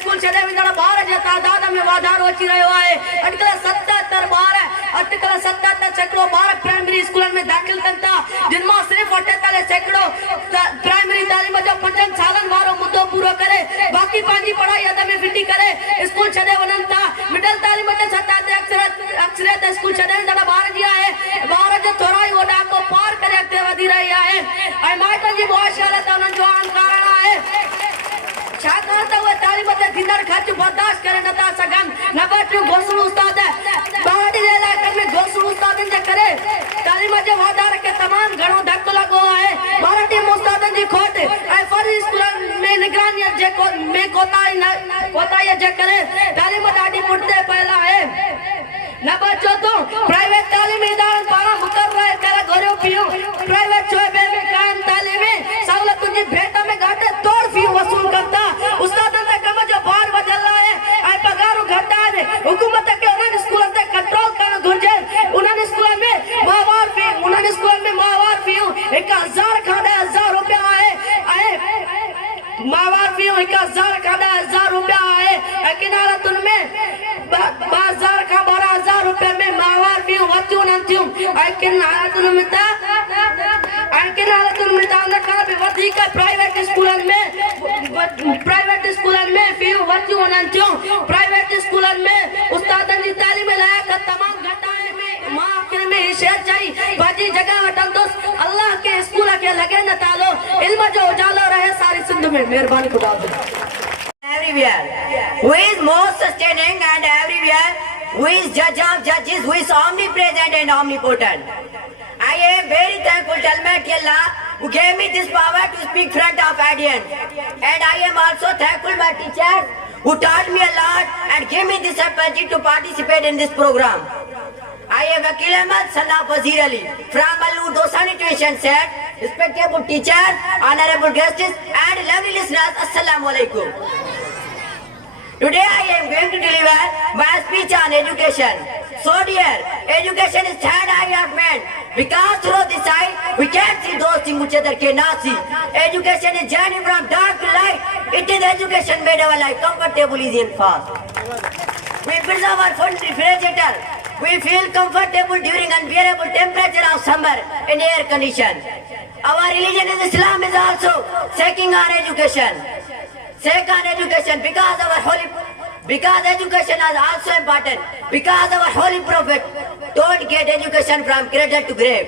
School छे विंदड़ बार जे तादाद में वाधारो अची रहियो आहे। अटकल 77 बार अटकल 77 सैकड़ो बार प्राइमरी स्कूल में दाखिल कन था, जिन में सिर्फ 48 सैकड़ो प्राइमरी तालीम जो 5 सालन वारो मुद्दो पूरो करे, बाकी पांजी पढ़ाई अद में फिटी करे स्कूल छडे वनन था। मिडल तालीम के 77 अक्षरत स्कूल छडे विंदड़ बार जी आहे। बार जो थोराई वो डाको पार करे अगते वधी रही आहे ऐं माइटन जी मुआशरत उन जो आम कारण आहे। छाकाणि त उहे तालीम ते थींदड़ ख़र्च बर्दाश्त करे नथा सघनि। नंबर 2 घोसलू उस्ताद ॿारनि जे इलाइक़नि में घोसलू उस्तादनि जे करे तालीम जे वाधारे खे तमामु घणो धकु लॻो आहे। ॿारनि उस्तादनि जी खोट ऐं फर्ज़ी स्कूलनि में निगरानी में कोताहीअ जे करे तालीम ॾाढी पुठिते पयल आहे। नंबर 4 प्राइवेट तालीमी इदारनि पारां मुक़ररु करे घुरियो पियूं प्राइवेट शोबे में क़ाइम तालीमी सहूलियतुनि जी भेट में घटि तोड़ फीयूं वसूल कंदा। उस्तादनि ते कम जो भार वधियल आहे ऐं पगारूं घटि आहिनि। हुकूमत खे उन्हनि स्कूलनि ते कंट्रोल करणु घुरिजे। उन्हनि स्कूलनि में माहवार फीयूं 1000 खां 10000 रुपया आहे ऐं माहवार फीयूं 1000 खां 10000 रुपया आहे ऐं किनारतुनि में 2000 खां 12000 रुपया में माहवार फीयूं वधियूं न थियूं ऐं किनारतुनि में त उन खां बि वधीक प्राइवेट स्कूलनि में फीयूं वधियूं न थियूं। प्राइवेट स्कूलनि में उस्तादनि जी तालीम लाइक़ तमामु घटि आहे। मां आख़िर में ही शेर चई भाजी जगह वठंदुसि। अल्लाह के स्कूल खे लॻे न तालो, इल्म जो उजालो रहे सारी सिंध में। महिरबानी खुदा। Everywhere, who is most sustaining and everywhere, who is judge of judges, who is omnipresent and omnipotent. I am very thankful to Almighty Allah who gave me this power to speak front of audience, and I am also thankful my teachers who taught me a lot and gave me this opportunity to participate in this program. I am Vakil Ahmad, son of Wazir Ali from Malur Dosani Tuition Set. Respectable teachers, honorable guests and lovely listeners, Assalamu Alaikum. Today I am going to deliver my speech on education. So dear, education is third eye of man, because through this eye we can see those things which other cannot see. Education is journey from dark to light. It is education made our life comfortable, easy and fast. We preserve our food refrigerator. We feel comfortable during unbearable temperature of summer in air condition. Our religion is Islam is also seeking our education. Seek on education because education is also important. Because our holy prophet don't get education from cradle to grave.